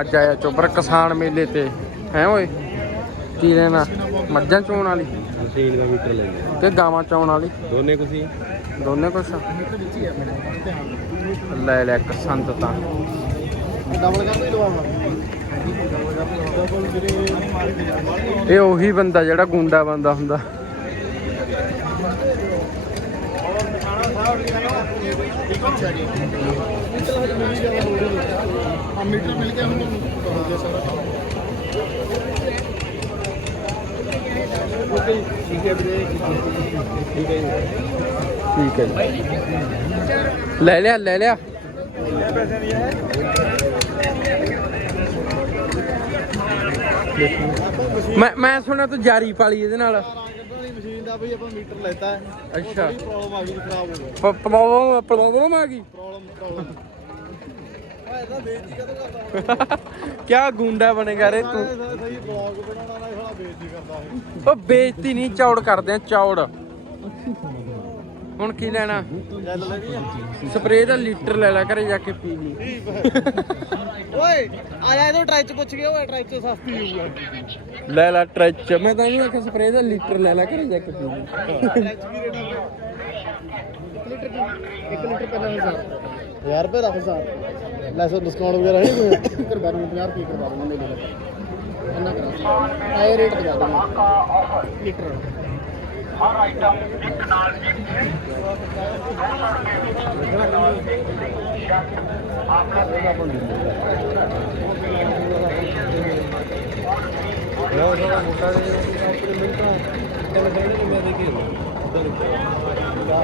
ਅੱਜ ਆਇਆ ਚੋਬਰ ਕਿਸਾਨ ਮੇਲੇ ਤੇ। ਹੈ ਓਏ? ਕੀ ਲੈਣਾ? ਮੱਝਾਂ ਚੋਣ ਵਾਲੀ? ਮਸ਼ੀਨ ਦਾ ਮੀਟਰ ਲੈ ਲਿਆ। ਤੇ ਗਾਵਾਂ ਚੋਣ ਵਾਲੀ? ਦੋਨੇ ਕੁਸੀ ਦੋਨੇ ਕੁਛ? ਲੈ ਲੈ ਇੱਕ ਸੰਤ ਤਾਂ। ਡਬਲ ਕਰ ਦੇ ਦਵਾਵਾ ਇਹ ਉਹੀ ਬੰਦਾ ਜਿਹੜਾ ਗੁੰਡਾ ਬੰਦਾ ਹੁੰਦਾ। ਅੱਛਾ ਜੀ ਆ ਮੀਟਰ ਮਿਲ ਗਿਆ ਹੁਣ ਤੁਹਾਨੂੰ ਹੋ ਗਿਆ ਸਾਰਾ ਠੀਕ ਹੈ ਵੀਰੇ ਠੀਕ ਹੈ ਠੀਕ ਹੈ ਜੀ। ਲੈ ਲਿਆ ਲੈ ਲਿਆ। ਮੈਂ ਮੈਂ ਸੁਣਿਆ ਤੂੰ ਜਾਰੀ ਪਾਲੀ ਇਹਦੇ ਨਾਲ। ਕੱਢਣ ਮਸ਼ੀਨ ਦਾ ਵੀ ਆਪਾਂ ਮੀਟਰ ਲੈਤਾ ਹੈ ਅੱਛਾ ਪ੍ਰੋਬਲਮ ਆ ਗਈ ਖਰਾਬ ਹੋ ਗਿਆ ਪ੍ਰੋਬਲਮ ਪ੍ਰੋਬਲਮ ਆ ਗਈ। ਪ੍ਰੋਬਲਮ ਪ੍ਰੋਬਲਮ ਆ ਇਹਦਾ ਬੇਇੱਜ਼ਤੀ ਕਦੋਂ ਕਰਦਾ ਕਿਆ ਗੁੰਡਾ ਬਣੇਗਾ ਰੇ ਤੂੰ? ਸਹੀ ਬਲੌਗ ਬਣਾਉਣਾ ਨਾ ਸਾਲਾ ਬੇਇੱਜ਼ਤੀ ਕਰਦਾ ਇਹ। ਉਹ ਬੇਇੱਜ਼ਤੀ ਨਹੀਂ ਚੌੜ ਕਰਦੇ ਆ ਚੌੜ। ਹੁਣ ਕੀ ਲੈਣਾ? ਸਪਰੇਅ ਦਾ ਲੀਟਰ ਲੈ ਲੈ ਘਰੇ ਜਾ ਕੇ ਪੀ ਲਈ। ਓਏ ਆ ਜਾ ਇਹਦੋਂ ਟਰਾਈ ਚ ਪੁੱਛ ਗਿਆ ਓਏ ਟਰਾਈ ਚ ਸਸਤੀ ਹੋਊਗਾ ਲੈ ਲੈ ਟਰੈਚ। ਮੈਂ ਤਾਂ ਨਹੀਂ ਆਖਿਆ ਸਪਰੇਅ ਦਾ ਲੀਟਰ ਲੈ ਲੈ ਘਰੇ ਜਾ ਕੇ ਪੀ ਲਈ। ਟਰਾਈ ਚ ਕੀ ਰੇਟ ਹੋਊਗਾ 1 ਲੀਟਰ 1 ਲੀਟਰ ਪਹਿਲਾਂ 1000 1000 ਰੁਪਏ ਦਾ 1000 ਲੈਸ ਡਿਸਕਾਊਂਟ ਵਗੈਰਾ ਹੈ ਕੋਈ? ਕਰਵਾ ਦੂੰਗਾ 50 ਰੁਪਏ ਕਰਵਾ ਦੂੰਗਾ ਮੇਰੇ ਲਈ। ਇੰਨਾ ਕਰਾ ਆਏ ਰੇਟ ਲਗਾ ਦੂੰਗਾ ਲੀਟਰ।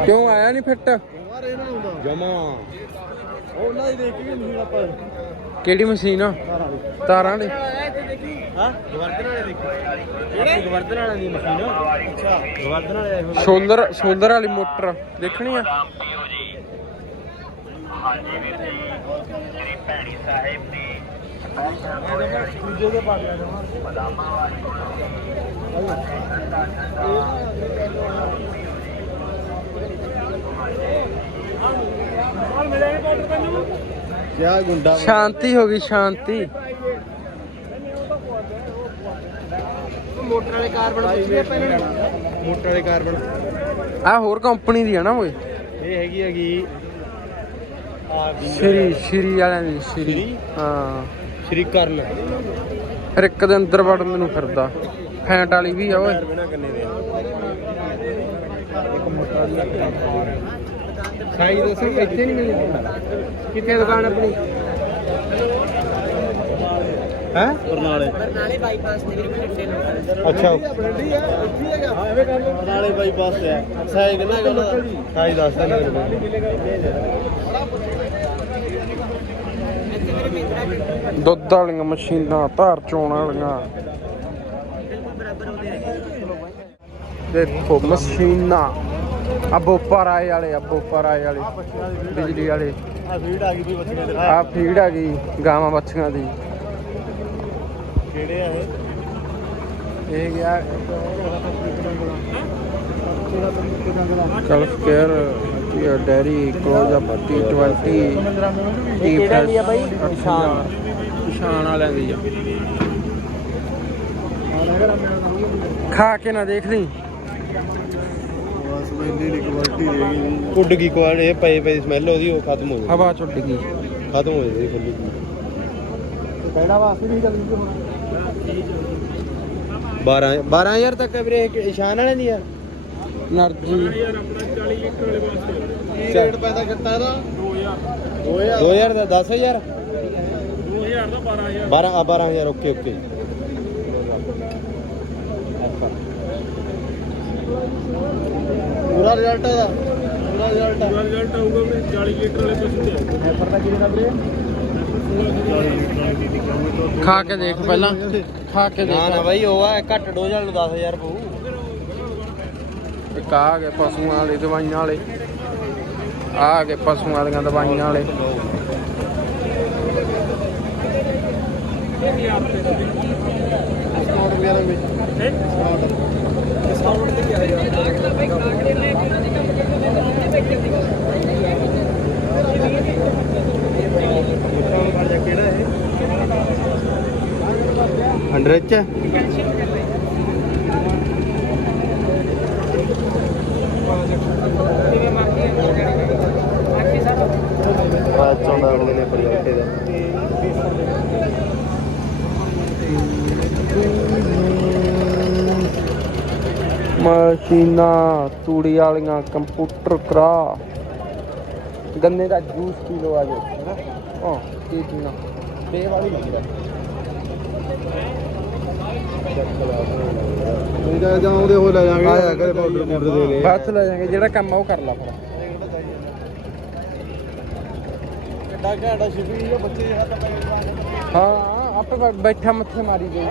ਕਿਉਂ ਆਇਆ ਨਹੀਂ ਫਿੱਟ? ਯਾਰ ਇਹਨਾਂ ਨੂੰ ਹੁੰਦਾ ਜਮਾ। ਉਹ ਉਹਨਾਂ ਦੀ ਦੇਖ ਕੇ ਮਸ਼ੀਨ ਆਪਾਂ। ਕਿਹੜੀ ਮਸ਼ੀਨ ਆ? ਸਾਰਾ ਵਾਲੀ। ਤਾਰਾਂ ਵਾਲੀ ਹਾਂ? ਗਵਰਦਨ ਵਾਲੇ ਦੇਖੀ। ਕਿਹੜੇ? ਗਵਰਦਨ ਵਾਲਿਆਂ ਦੀ ਮਸ਼ੀਨ। ਅੱਛਾ। ਗਵਰਦਨ ਵਾਲੇ ਆਏ ਹੋਏ ਸੋਲਰ ਸੋਲਰ ਵਾਲੀ ਮੋਟਰ ਦੇਖਣੀ ਆ? ਦੂਜੇ ਦੇ ਪਾ ਗਿਆ ਜਮਾ ਕਿਆ ਗੁੰਡਾ ਸ਼ਾਂਤੀ ਹੋ ਗਈ ਸ਼ਾਂਤੀ। ਮੋਟਰ ਵਾਲੇ ਕਾਰਬਨ ਪੁੱਛਦੇ ਮੋਟਰ ਵਾਲੇ ਕਾਰਬਨ ਆ ਹੋਰ ਕੰਪਨੀ ਦੀ ਆ ਨਾ ਓਏ। ਇਹ ਹੈਗੀ ਹੈਗੀ ਆ ਸ਼੍ਰੀ ਸ਼੍ਰੀ ਵਾਲਿਆਂ ਦੀ ਸ਼੍ਰੀ? ਹਾਂ। ਸ਼੍ਰੀ ਕਰਨ। ਫਿਰ ਇੱਕ ਦੇ ਅੰਦਰ ਵੜਨ ਨੂੰ ਫਿਰਦਾ। ਫੈਂਟ ਵਾਲੀ ਵੀ ਆ ਓਏ। ਇੱਕ ਮੋਟਰ ਸਾਈ ਦੱਸੋ ਇੱਥੇ ਨਹੀਂ ਮਿਲਦੀ। ਕਿੱਥੇ ਦੁਕਾਨ ਆਪਣੀ? ਹੈ? ਬਰਨਾਲੇ। ਬਰਨਾਲੇ ਬਾਈਪਾਸ ਦੇ ਵੀਰੇ ਬਠਿੰਡੇ ਨੂੰ ਅੱਛਾ। ਬਰੰਡੀ ਆ। ਇੱਥੇ ਹੈਗਾ ਹਾਂ ਐਵੇਂ ਕਰ ਲਓ ਬਰਨਾਲੇ ਬਾਈਪਾਸ ਤੇ ਆ ਸਾਈ ਕਿੰਨਾ ਦਾ ਸਾਈ ਦੱਸ ਦੇਣਾ ਦੁੱਧ ਵਾਲੀਆਂ ਮਸ਼ੀਨਾਂ ਧਾਰ ਚੋਣ ਵਾਲੀਆਂ। ਦੇਖੋ ਮਸ਼ੀਨਾਂ। ਆ ਬੋਪਰ ਆਏ ਵਾਲੇ ਆ ਬੋਪਰ ਆਏ ਵਾਲੇ ਬਿਜਲੀ ਵਾਲੇ। ਆ ਫੀਡ ਆ ਗਈ ਵੀ ਬੱਚੇ ਦਿਖਾ। ਆ ਫੀਡ ਆ ਗਈ ਗਾਵਾਂ ਬੱਚੀਆਂ ਦੀ। ਕਿਹੜੇ ਆ ਇਹ? ਇਹ ਗਿਆ ਕਲਫ ਕੇਅਰ ਇਹ ਡੈਰੀ ਕਲੋਜ਼ ਅਪ T20 ਟੀ ਕਿਹੜਾ ਦੀ ਆ ਬਾਈ? ਨਿਸ਼ਾਨ। ਨਿਸ਼ਾਨ ਵਾਲਿਆਂ ਦੀ ਆ। ਖਾ ਕੇ ਨਾ ਦੇਖ ਲਈ। ਬਸ ਮੈਨੇ ਉੱਡ ਗਈ ਕੁਆਲ ਇਹ ਪਏ ਪਏ ਸਮੈਲ ਉਹਦੀ ਉਹ ਖਤਮ ਹੋ ਗਈ। ਹਵਾ ਚ ਗਈ। ਖਤਮ ਹੋ ਗਈ ਖੁੱਲੀ ਕਿਹੜਾ ਵਾਸਤੇ ਵੀ ਚੱਲ ਜੂ 12 12000 ਤੱਕ ਹੈ ਵੀਰੇ ਇੱਕ ਇਸ਼ਾਨ ਵਾਲੇ ਦੀ ਆ? એનર્ਜੀ ਕੀ ਰੇਟ ਪੈਦਾ ਕੀਤਾ ਇਹਦਾ 2000 2000 ਦਾ 10000 2000 ਦਾ 12000 12 12000 ਓਕੇ ਓਕੇ। ਪੂਰਾ ਰਿਜ਼ਲਟ ਇਹਦਾ। ਪੂਰਾ ਰਿਜ਼ਲਟ ਪੂਰਾ ਰਿਜ਼ਲਟ ਆਊਗਾ ਵੀ 40 ਲੀਟਰ ਵਾਲੇ ਪਸ਼ੂ ਤੇ ਹੈਪਰ ਦਾ ਨਾਲ ਵੀਰੇ ਖਾ ਕੇ ਦੇਖ ਪਹਿਲਾਂ। ਖਾ ਕੇ ਨਾ ਨਾ ਦੇਖ ਬਾਈ ਉਹ ਆ ਘੱਟ ਡੋਜ਼ ਵਾਲੇ ਨੂੰ 10000 ਪਊ। ਇੱਕ ਆ ਗਏ ਪਸ਼ੂਆਂ ਵਾਲੇ ਦਵਾਈਆਂ ਵਾਲੇ। ਆ ਗਏ ਪਸ਼ੂਆਂ ਵਾਲੀਆਂ ਦਵਾਈਆਂ ਵਾਲੇ। ਵਗੈਰਾ ਵਿੱਚ ਡਿਸਕਾਊਂਟ ਤੇ? ਕੀ ਆਏਗਾ ਕਿਹੜਾ ਹੈ? ਚ ਬਾਅਦ ਚੋਂ ਦਾ ਅਗਲੇ ਨੇ ਪ੍ਰਿੰਟੇ ਦਾ ਮਸ਼ੀਨਾਂ ਤੂੜੀ ਵਾਲੀਆਂ ਕੰਪਿਊਟਰ ਕਰਾ। ਗੰਨੇ ਦਾ ਜੂਸ ਪੀ ਲੋ ਆ ਜਾਓ ਹਾਂ ਕੀ ਪੀਣਾ? ਬੇ ਵਾਲੀ ਲੱਗਦਾ ਇਹਦਾ ਜਾਂ ਉਹਦੇ ਹੋ ਲੈ ਜਾਾਂਗੇ ਆਇਆ ਕਰੇ ਪਾਊਡਰ ਪਾਊਡਰ ਦੇ ਲੈ ਬਾਅਦ ਲੈ ਜਾਾਂਗੇ ਜਿਹੜਾ ਕੰਮ ਆ ਉਹ ਕਰ ਲਾ ਫਿਰ। ਕਿੱਡਾ ਘਾਟਾ ਸ਼ਿਪਿੰਗ ਦੇ ਬੱਚੇ ਹੱਥ ਪੈ ਹਾਂ ਆਪੇ ਬੈਠਾ ਮੱਥੇ ਮਾਰੀ ਦੇ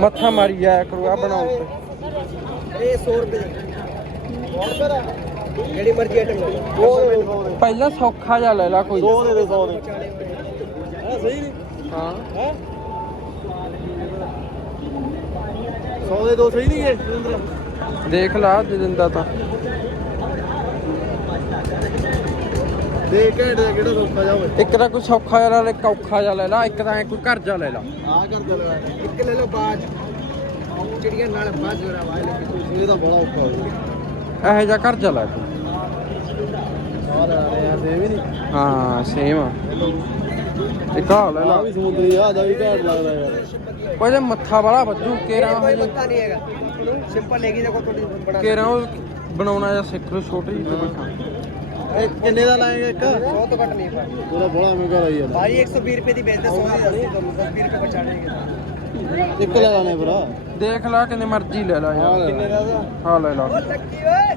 ਮੱਥਾ ਮਾਰੀ ਜਾਇਆ ਕਰੂ ਆ ਬਣਾਉ ਤੇ ਇਹ 100 ਰੁਪਏ। ਜਿਹੜੀ ਮਰਜ਼ੀ ਆਈਟਮ ਲਓ। ਉਹ ਦੇ 100 ਦੇ ਪਹਿਲਾਂ ਸੌਖਾ ਜਿਹਾ ਲੈ ਲਾ ਕੋਈ। 100 ਦੇ ਦੇ 100 ਦੇ। ਹਾਂ ਸਹੀ ਨਹੀਂ ਹਾਂ। ਹੈ? 100 ਦੇ ਦੋ ਸਹੀ ਨਹੀਂ ਹੈ ਦੇਖ ਲਾ ਜੇ ਦਿੰਦਾ ਤਾਂ। ਦੇ ਘੰਟੇ ਦਾ ਕਿਹੜਾ ਸੌਖਾ ਜਾਵੇ ਇੱਕ ਤਾਂ ਕੋਈ ਸੌਖਾ ਜਿਹਾ ਲੈ ਲੈ ਇੱਕ ਔਖਾ ਜਿਹਾ ਲੈ ਲਾ ਇੱਕ ਤਾਂ ਐ ਕੋਈ ਘਰ ਜਾ ਲੈ ਲਾ। ਆ ਕਰ ਦੇ ਲਗਾ ਇੱਕ ਲੈ ਲਓ ਬਾਜ। ਚਿੜੀਆਂ ਨਾਲ ਬਾਜ ਹੋ ਰਹਾ ਵਾਇਲ ਇਹ ਤਾਂ ਬੜਾ ਔਖਾ ਹੋ ਗਿਆ। ਇਹੋ ਜਿਹਾ ਘਰ ਜਾ ਲੈ ਤੂੰ। ਆ ਲੈ ਰਹੇ ਦੇ ਵੀ ਨਹੀਂ। ਹਾਂ ਸੇਮ ਆ। ਇੱਕ ਆ ਲੈ ਆ ਲਾ ਵੀ ਸਮੁੰਦਰੀ ਆ ਦਾ ਵੀ ਘਾਟ ਲੱਗਦਾ ਯਾਰ। ਉਹਦੇ ਮੱਥਾ ਵਾਲਾ ਵੱਜੂ ਕੇਰਾ ਕੋਈ ਪਤਾ ਨਹੀਂ ਹੈਗਾ। ਸਿੰਪਲ ਲੈਗੀ ਦੇਖੋ ਥੋੜੀ ਬਣਾ ਕੇਰਾ ਉਹ ਬਣਾਉਣਾ ਜਾਂ ਸਿੱਖ ਲਓ ਛੋਟੀ ਜਿਹੀ ਤੇ ਬੈਠਾ। ਇਹ ਕਿੰਨੇ ਦਾ ਲਾਏਗਾ ਇੱਕ? 100 ਤੋਂ ਘੱਟ ਨਹੀਂ ਹੈ ਪੂਰਾ ਬੜਾ ਮਹਿੰਗਾ ਰਹੀ ਯਾਰ ਭਾਈ 120 ਰੁਪਏ ਦੀ ਵੇਚਦੇ 100 ਦੀ ਦੱਸਦੀ ਤੁਹਾਨੂੰ 10 20 ਰੁਪਏ ਬਚਾ ਦੇਣਗੇ ਇੱਕ ਲੈ ਲਾਣੇ ਭਰਾ। ਦੇਖ ਲਾ ਕਿੰਨੇ ਮਰਜ਼ੀ ਲੈ ਲਾ ਯਾਰ। ਕਿੰਨੇ ਦਾ ਦਾ ਆ ਲੈ ਲਾ। ਲੱਕੀ ਓਏ।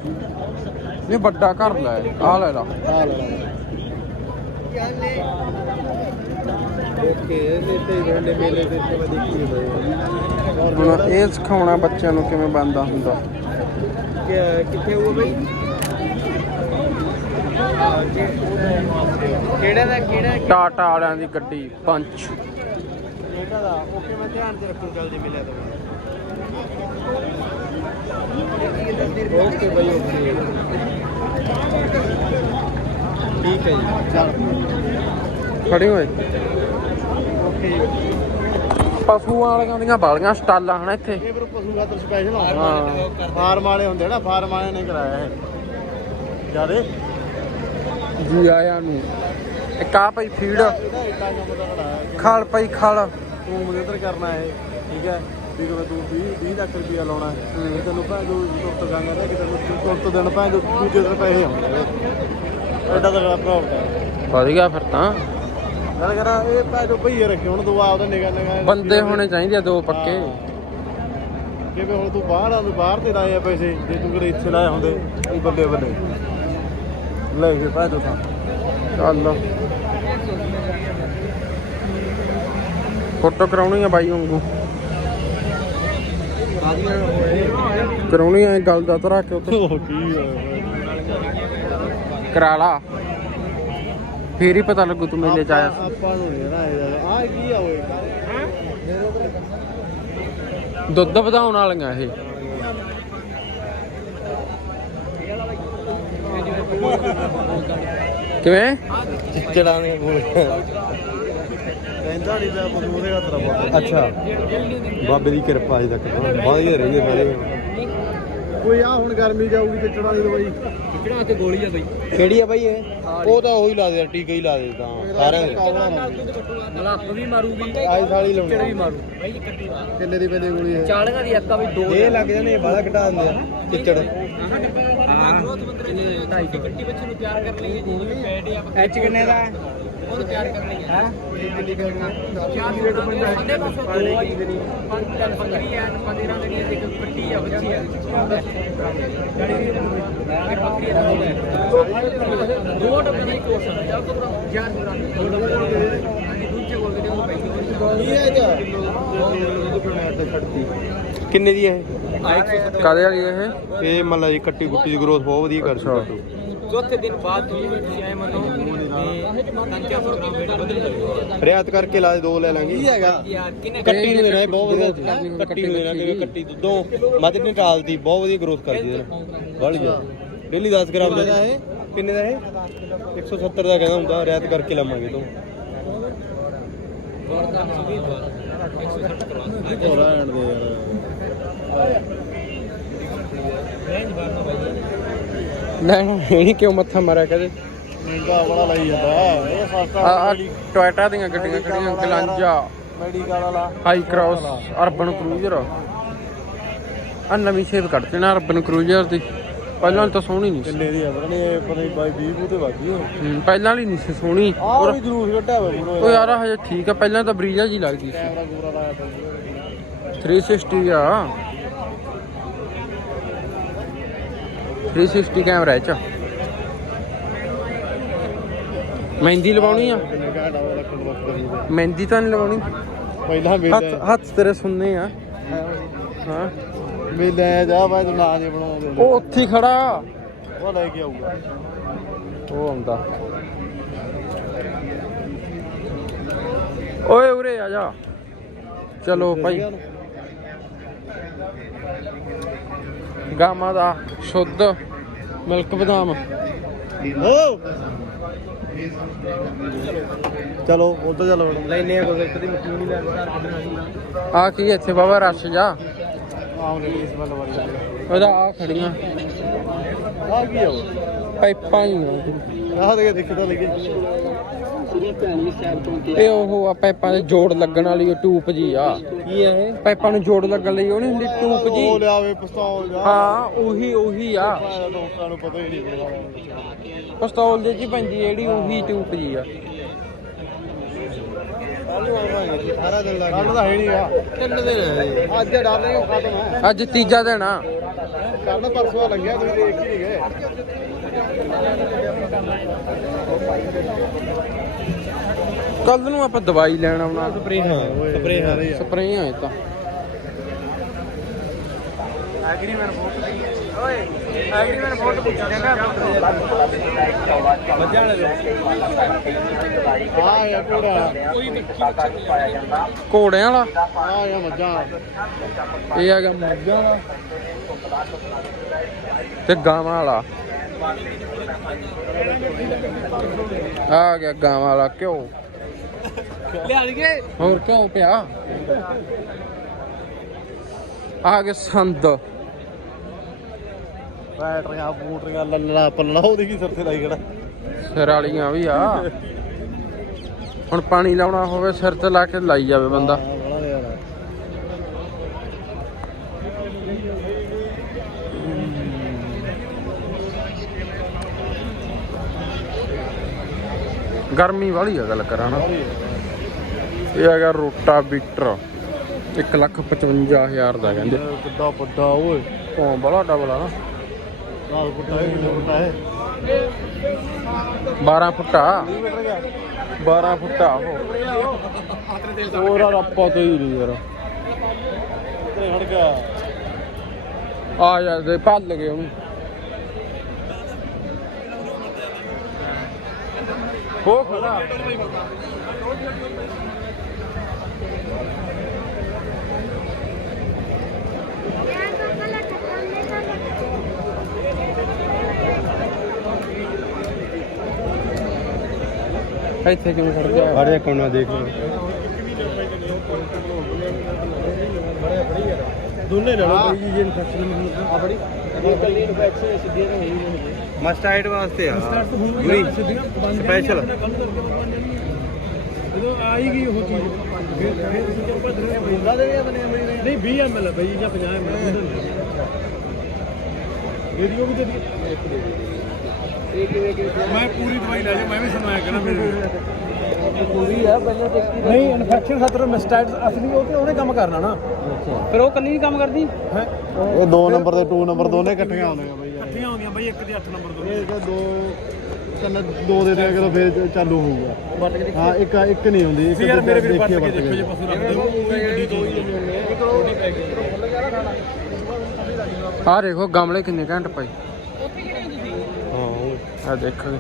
ਨਹੀਂ ਵੱਡਾ ਘਰ ਲੈ। ਆ ਲੈ ਲਾ। ਆ ਲੈ ਨੇ ਓਕੇ ਇਹ ਤੇ ਗੰਡੇ ਮੇਲੇ ਤੇ ਤੇ ਦੇਖੀ ਹੋਈ ਹੁਣ ਇਹ ਸਿਖਾਉਣਾ ਬੱਚਿਆਂ ਨੂੰ ਕਿਵੇਂ ਬਣਦਾ ਹੁੰਦਾ। ਕਿੱਥੇ ਹੋਊ ਬਈ? ਕਿਹੜਾ ਦਾ ਕਿਹੜਾ ਟਾਟਾ ਵਾਲਿਆਂ ਦੀ ਗੱਡੀ ਪੰਚ। ਇਹਦਾ ਦਾ ਓਕੇ ਮੈਂ ਧਿਆਨ ਚ ਰੱਖੂ ਜਲਦੀ ਮਿਲਿਆ ਤਾਂ। Okay bye okay. ਠੀਕ ਹੈ ਜੀ ਚੱਲ। ਖੜੇ ਹੋਏ। ਓਕੇ। ਪਸ਼ੂਆਂ ਵਾਲੀਆਂ ਦੀਆਂ ਬਾਲੀਆਂ ਸਟਾਲਾਂ ਹਨ ਇੱਥੇ। ਇਹ ਫਿਰ ਪਸ਼ੂ ਖਾਤਰ ਸਪੈਸ਼ਲ ਆ। ਹਾਂ। ਫਾਰਮ ਵਾਲੇ ਹੁੰਦੇ ਨਾ ਫਾਰਮ ਵਾਲੇ ਨੇ ਕਰਾਇਆ ਇਹ। ਜਿਆਦੇ? ਜੀ ਆਇਆਂ ਨੂੰ। ਇੱਕ ਆ ਪਈ ਫੀਡ। ਖਾਲ ਪਈ ਖਾਲ। ਤੂੰ ਮਨਿੰਦਰ ਕਰਨਾ ਹੈ ਠੀਕ ਹੈ? ਵੀ ਕਿ ਤੂੰ 20 20 ਲੱਖ ਰੁਪਇਆ ਲਾਉਣਾ ਹੈ ਤੈਨੂੰ ਭਾਂ ਜੋ ਤੁਰਤ ਗਾਂਗਾ ਦਾ ਕਿ ਤੈਨੂੰ ਤੁਰਤ ਦਿਨ ਭਾਂ ਜੋ ਦੂਜੇ ਦਿਨ ਪੈਸੇ ਆਉਂਦੇ ਐਡਾ ਤਾਂ ਬੜਾ ਪ੍ਰੋਬਲਮ ਹੈ। ਵਧੀਆ ਫਿਰ ਤਾਂ। ਗੱਲ ਕਰਾਂ ਇਹ ਭਾਂ ਜੋ ਭਈਏ ਰੱਖੇ ਹੁਣ ਤੂੰ ਆਪਦਾ ਨਿਗਾ ਨਿਗਾ ਬੰਦੇ ਹੋਣੇ ਚਾਹੀਦੇ ਆ ਦੋ ਪੱਕੇ। ਕਿਵੇਂ ਹੁਣ ਤੂੰ ਬਾਹਰ ਆ ਤੂੰ ਬਾਹਰ ਤੇ ਲਾਏ ਆ ਪੈਸੇ ਜੇ ਤੂੰ ਕਦੇ ਇੱਥੇ ਲਾਏ ਹੁੰਦੇ ਉਹ ਬੱਲੇ ਬੱਲੇ। ਲੈ ਕੇ ਭਾਂ ਜੋ ਤਾਂ। ਚੱਲ ਫੋਟੋ ਕਰਾਉਣੀ ਆ ਬਾਈ ਵਾਂਗੂ। ਕਰਾਉਣੀ ਆ ਗੱਲ ਦਾ ਧਰਾ ਕੇ ਉੱਤੇ ਉਹ ਕੀ ਕਰਾ ਲਾ। ਫੇਰ ਹੀ ਪਤਾ ਲੱਗੂ ਤੂੰ ਮੇਲੇ ਚ ਆਇਆ। ਸੀ। ਆਪਾਂ ਨੂੰ ਆ ਕੀ ਆ ਓਏ। ਦੁੱਧ ਵਧਾਉਣ ਵਾਲੀਆਂ ਇਹ। ਕਿਵੇਂ? ਚਿੱਚੜਾਂ ਦੇ ਕੋਲ ਕਹਿੰਦਾ ਨਹੀਂ ਪਿਆ ਉਹਦੇ ਹੱਥ ਰੱਬਾ ਅੱਛਾ। ਬਾਬੇ ਦੀ ਕਿਰਪਾ ਅਜੇ ਤੱਕ। ਤਾਂ ਵਧੀਆ ਰਹਿੰਦੇ ਸਾਰੇ। ਕੋਈ ਆ ਹੁਣ ਗਰਮੀ ਜਾਊਗੀ ਤੇ ਚੜਾ ਦੀ ਦਵਾਈ ਕਿਹੜੀ ਆ ਬਾਈ? ਇਹ? ਉਹ ਤਾਂ ਉਹੀ ਲਾ ਦੇ ਟੀਕਾ ਹੀ ਲਾ ਦੇ ਤਾਂ ਸਾਰਿਆਂ ਦੇ। ਮਲੱਪ ਵੀ ਮਾਰੂਗੀ। ਆਈ ਸਾਲੀ ਲਾਉਣੀ। ਵੀ ਮਾਰੂ। ਭਾਈ ਕੱਟੀ ਕਿੰਨੇ ਦੀ ਪੈਂਦੀ ਗੋਲੀ ਇਹ? ਚਾਲੀਆਂ ਦੀ ਅੱਕਾ ਵੀ ਦੋ ਇਹ ਲੱਗ ਜਾਂਦੇ ਬਾਲਾ ਘਟਾ ਦਿੰਦੇ ਆ ਚਿੱਚੜ। ਢਾਈ ਦੀ ਕੱਟੀ ਬੱਚੇ ਨੂੰ ਤਿਆਰ ਕਰ ਹੁਣ ਵੀ ਪੈਡ ਆ। ਐਚ ਕਿੰਨੇ ਦਾ ਉਹਨੂੰ ਤਿਆਰ ਕਰ ਲਈਏ। ਹੈ? ਇਹ ਕਿੰਨੀ ਕਰਨਾ ਚਾਰ ਰੇਟ ਬੰਦਾ ਹੈ। ਪੰਜ ਤਿੰਨ ਬੱਕਰੀ ਹੈ। 15 ਦਿਨ ਦੀ ਇੱਕ ਕੱਟੀ ਆ ਬੱਚੀ ਹੈ ਇਹ ਬੱਕਰੀ ਦਾ ਦੋ ਡੱਬੇ ਦਾ ਹੀ ਕੋਰਸ ਹੈ ਜਾਂ ਤੋਂ ਯਾਰ ਦੋ ਡੱਬੇ ਹਾਂਜੀ ਦੂਜੇ ਕੋਲ ਦੇ ਉਹ ਪੈਂਦੀ ਕੀ ਹੈ ਇਹ ਕਿੰਨੇ ਦੀ ਹੈ ਇਹ? ਕਾਦੇ ਵਾਲੀ ਇਹ? ਇਹ ਮਤਲਬ ਜੀ ਕੱਟੀ ਕੁੱਟੀ ਦੀ ਗਰੋਥ ਬਹੁਤ ਵਧੀਆ ਕਰਦੀ ਅੱਛਾ। ਕੱਟੂ ਚੌਥੇ ਦਿਨ ਬਾਅਦ ਤੁਸੀਂ ਆਏ ਮੰਨੋ। ਰਿਆਤ ਕਰਕੇ ਲਾ ਦੇ ਦੋ ਲੈ ਲਾਂਗੇ। ਕੀ ਹੈਗਾ? ਕੱਟੀ ਨੂੰ ਦੇਣਾ ਇਹ ਬਹੁਤ ਵਧੀਆ। ਕੱਟੀ ਨੂੰ ਦੇਣਾ ਜਿਵੇਂ ਕੱਟੀ ਦੁੱਧੋਂ ਮੱਝ ਨੇ ਟਾਲਦੀ ਬਹੁਤ ਵਧੀਆ ਗਰੋਥ ਕਰਦੀ ਇਹਦੇ ਵੱਲ ਜਾ ਡੇਲੀ 10 ਗ੍ਰਾਮ ਦਾ ਇਹ? ਕਿੰਨੇ ਦਾ ਇਹ? 170 ਦਾ ਕਹਿੰਦਾ ਹੁੰਦਾ ਰਿਆਤ ਕਰਕੇ ਲਵਾਂਗੇ ਤੂੰ। ਗਵਰਨਰ ਸੁਭੀ ਦਵਾਰ 160 ਕਰਵਾ ਹੋਰਾ ਐਂਡ ਦੇ ਯਾਰ ਰੇਂਜ ਬਾਰਨਾ ਬਾਈ ਲੈਣਾ ਇਹ ਨਹੀਂ ਕਿਉਂ ਮੱਥਾ ਮਾਰਿਆ ਕਦੇ? ਮਹਿੰਗਾ ਬੜਾ ਲਈ ਜਾਂਦਾ। ਇਹ ਸਸਤਾ ਆ ਆ ਟੋਇਟਾ ਦੀਆਂ ਗੱਡੀਆਂ ਖੜੀਆਂ ਗਲਾਂਜਾ ਮੈਡੀਕਲ ਵਾਲਾ। ਹਾਈ ਕ੍ਰਾਸ ਅਰਬਨ ਕਰੂਜ਼ਰ ਆ ਨਵੀਂ ਸ਼ੇਪ ਕੱਢਦੇ ਨਾ ਅਰਬਨ ਕਰੂਜ਼ਰ ਦੀ। ਪਹਿਲਾਂ ਤਾਂ ਸੋਹਣੀ ਨਹੀਂ ਸੀ। ਕਿੰਨੇ ਦੀ ਆ ਪਤਾ ਨਹੀਂ ਪਤਾ ਨਹੀਂ ਬਾਈ 20 ਬੂ ਤੇ ਵਾਗੀ ਹੋ ਹੂੰ, ਪਹਿਲਾਂ ਵਾਲੀ ਨਹੀਂ ਸੀ ਸੋਹਣੀ। ਆਹ ਵੀ ਜਲੂਸ ਕੱਢਿਆ ਵਾ ਪੂਰਾ। ਉਹ ਯਾਰ ਹਜੇ ਠੀਕ ਆ। ਪਹਿਲਾਂ ਤਾਂ ਬਰੀਜਾ ਜੀ ਲੱਗਦੀ ਸੀ। ਕੈਮਰਾ ਕੂਰਾ ਲਾਇਆ ਤਾਂ 360 ਆ। 360 ਕੈਮਰਾ ਇਹ ਚ। ਮਹਿੰਦੀ ਲਵਾਉਣੀ ਆ? ਮਹਿੰਦੀ ਤਾਂ ਨਹੀਂ ਲਵਾਉਣੀ। ਪਹਿਲਾਂ ਹੱਥ ਹੱਥ ਤੇਰੇ ਸੁਣਨੇ ਆ। ਹਾਂ। ਜਾ ਬਾਈ ਤੂੰ ਨਾਂ ਜੇ ਬਣਾਉਂਦੇ ਉਹ ਉੱਥੇ ਹੀ ਖੜਾ। ਉਹ ਲੈ ਕੇ ਆਊਗਾ। ਉਹ ਆਉਂਦਾ। ਓਏ ਉਰੇ ਆ ਜਾ। ਚਲੋ ਭਾਈ। ਗਾਮਾ ਦਾ ਸ਼ੁੱਧ ਮਿਲਕ ਬਦਾਮ। ਓ ਚਲੋ ਉਧਰ ਚੱਲ। ਵੜੋ ਲੈਨੇ ਆ ਕੋਈ ਕਦੀ ਮਸ਼ੀਨ ਹੀ ਲੈਣ ਦਾ ਆ? ਕੀ ਇੱਥੇ ਬਾਬਾ ਰਸ਼ ਜਾ। ਆਮ ਲੇਡੀਜ਼ ਵੱਲ ਵੜ ਉਹਦਾ ਆ ਖੜੀਆਂ। ਆ ਕੀ ਆ ਉਹ? ਪਾਈਪਾਂ ਹੀ ਆ ਆਹ ਦੇ ਦੇਖਦਾ ਲੱਗੇ। ਇਹ ਉਹ ਆ ਪਾਈਪਾਂ ਦੇ ਜੋੜ ਲੱਗਣ ਵਾਲੀ ਉਹ ਟੂਪ ਜੀ ਆ। ਕੀ ਹੈ ਇਹ? ਪਾਈਪਾਂ ਨੂੰ ਜੋੜ ਲੱਗਣ ਲਈ ਉਹ ਨਹੀਂ ਹੁੰਦੀ ਟੂਪ ਉਹ ਜੀ ਲਿਆਵੇ ਪਿਸਤੌਲ ਜਾ ਹਾਂ ਉਹੀ ਉਹੀ ਆ। ਲੋਕਾਂ ਨੂੰ ਪਤਾ ਹੀ ਨਹੀਂ ਪਿਸਤੌਲ ਦੇ ਚ ਪੈਂਦੀ ਜਿਹੜੀ ਉਹੀ ਟੂਪ ਜੀ ਆ। ਸਾਰਾ ਦਿਨ ਲੱਗ ਕੱਲ ਤਾਂ ਹੈ ਨਹੀਂ ਆ। ਤਿੰਨ ਦਿਨ ਹੈ ਅੱਜ ਡਾਲੇ ਉਹ ਖਤਮ ਹੈ। ਅੱਜ ਤੀਜਾ ਦਿਨ ਆ। ਕੱਲ ਪਰਸੋਂ ਲੱਗਿਆ ਤੁਸੀਂ ਦੇਖ ਹੀ ਨਹੀਂ ਗਏ। ਕੱਲ ਨੂੰ ਆਪਾਂ ਦਵਾਈ ਲੈਣ ਆਉਣਾ। ਸਪਰੇ ਹਾਂ ਸਪਰੇ ਹੈ ਰਹੀ ਆ। ਸਪਰੇਅ ਆ ਇਹ ਤਾਂ। ਐਗਰੀਮੈਂਟ ਫੋਟੋ ਓਏ ਐਗਰੀਮੈਂਟ ਫੋਟੋ ਪੁੱਛ ਜਗਾ ਮੱਝਾਂ ਵਾਲੇ ਆ ਯਾ ਕੋੜਾ ਘੋੜਿਆਂ ਵਾਲਾ? ਆ ਯਾ ਮੱਝਾਂ ਇਹ ਹੈਗਾ ਮੱਝਾਂ ਵਾਲਾ। ਤੇ ਗਾਵਾਂ ਵਾਲਾ। ਆ ਗਿਆ ਗਾਵਾਂ ਵਾਲਾ ਕਿਉਂ ਲਿਆ ਲਈਏ ਹੋਰ ਕਿਉਂ ਪਿਆ। ਆ ਗਿਆ ਸੰਦ। ਬੈਟਰੀਆਂ ਬੂਟਰੀਆਂ ਲੱਲਣਾ ਪੱਲਣਾ ਉਹਦੀ ਕੀ ਸਿਰ ਤੇ ਲਾਈ ਖੜਾ। ਸਿਰ ਵਾਲੀਆਂ ਵੀ ਆ। ਹੁਣ ਪਾਣੀ ਲਾਉਣਾ ਹੋਵੇ ਸਿਰ ਤੇ ਲਾ ਕੇ ਲਾਈ ਜਾਵੇ ਬੰਦਾ ਹਾਂ, ਬੜਾ ਯਾਰ ਗਰਮੀ ਵਾਲੀ ਆ ਗੱਲ ਕਰਾਂ ਨਾ। ਇਹ ਹੈਗਾ ਰੋਟਾ ਬੀਟਰ। 155000 ਦਾ ਕਹਿੰਦੇ। ਕਿੱਡਾ ਵੱਡਾ ਓਏ। ਉਹ ਬੜਾ ਡਬਲ ਆ ਨਾ। ਨਾਲ ਫੁੱਟਾ ਹੈ ਕਿੰਨੇ ਫੁੱਟਾ ਹੈ 12 ਫੁੱਟਾ। 20 ਮੀਟਰ ਗਿਆ। 12 ਫੁੱਟਾ ਉਹ। ਹੋਰ ਆ ਰੱਪਾ ਤੇ ਹੀ ਨਹੀਂ ਯਾਰ। ਆ ਜਾ ਦੇ ਭੱਲ ਗਏ ਉਹਨੂੰ। ਹੋ ਖੜਾ। ਇੱਥੇ ਕਿਉਂ ਖੜ ਗਿਆ? ਅਰੇ ਕੋਨਾ ਦੇਖ ਲਓ। ਦੋਨੇ ਲੈ ਲਓ ਬਈ ਜੀ ਇਨਫੈਕਸ਼ਨ ਆ ਬੜੀ ਕੱਲੀ ਇਨਫੈਕਸ਼ਨ ਸਿੱਧੀਆਂ ਤਾਂ ਹੋਈ ਨਹੀਂ। ਮਸਟਾਈਡ ਵਾਸਤੇ ਆ। ਪੂਰੀ ਸਪੈਸ਼ਲ ਜਦੋਂ ਆਈ ਗਈ ਉਹ ਚੀਜ਼ ਫਿਰ ਫਿਰ ਬੁੰਦਾ ਦੇ ਬਣੇ ਹੋਏ ਨੇ ਨਹੀਂ 20 ml ਬਈ ਜਾਂ 50 ml ਵੀਡੀਓ ਵੀ ਦੇ ਦੀ ਮੈਂ ਪੂਰੀ ਦਵਾਈ ਲੈ ਜਾ ਮੈਂ ਵੀ ਸੁਣਾਇਆ ਕਰਾਂ ਮੇਰੇ ਪੂਰੀ ਆ ਪਹਿਲਾਂ ਦੇਖੀ ਨਹੀਂ ਇਨਫੈਕਸ਼ਨ ਖਾਤਰ ਮਿਸਟਾਈਡ ਅਸਲੀ ਉਹ ਤੇ ਉਹਨੇ ਕੰਮ ਕਰਨਾ ਨਾ। ਫਿਰ ਉਹ ਕੱਲੀ ਨਹੀਂ ਕੰਮ ਕਰਦੀ? ਹੈ? ਇਹ 2 ਨੰਬਰ ਤੇ 2 ਨੰਬਰ ਦੋਨੇ ਇਕੱਠੀਆਂ ਆਉਂਦੀਆਂ ਬਈ ਬਈ ਇੱਕ ਤੇ 8 ਨੰਬਰ ਦੋ ਇਹ ਤਾਂ ਦੋ ਤਿੰਨ ਦੋ ਦੇ ਦੇ ਕਰੋ ਫਿਰ ਚਾਲੂ ਹੋਊਗਾ। ਹਾਂ ਇੱਕ ਇੱਕ ਨਹੀਂ ਹੁੰਦੀ ਇੱਕ ਯਾਰ ਮੇਰੇ ਵੀਰ ਪੱਟ ਕੇ ਦੇਖੋ ਜੇ ਪਸ਼ੂ ਰੱਖਦੇ ਹੋ। ਗੱਡੀ ਦੋ ਹੀ ਆ ਦੇਖੋ ਗਮਲੇ ਕਿੰਨੇ ਘੰਟ ਪਏ ਹਾਂ ਆ ਦੇਖੋ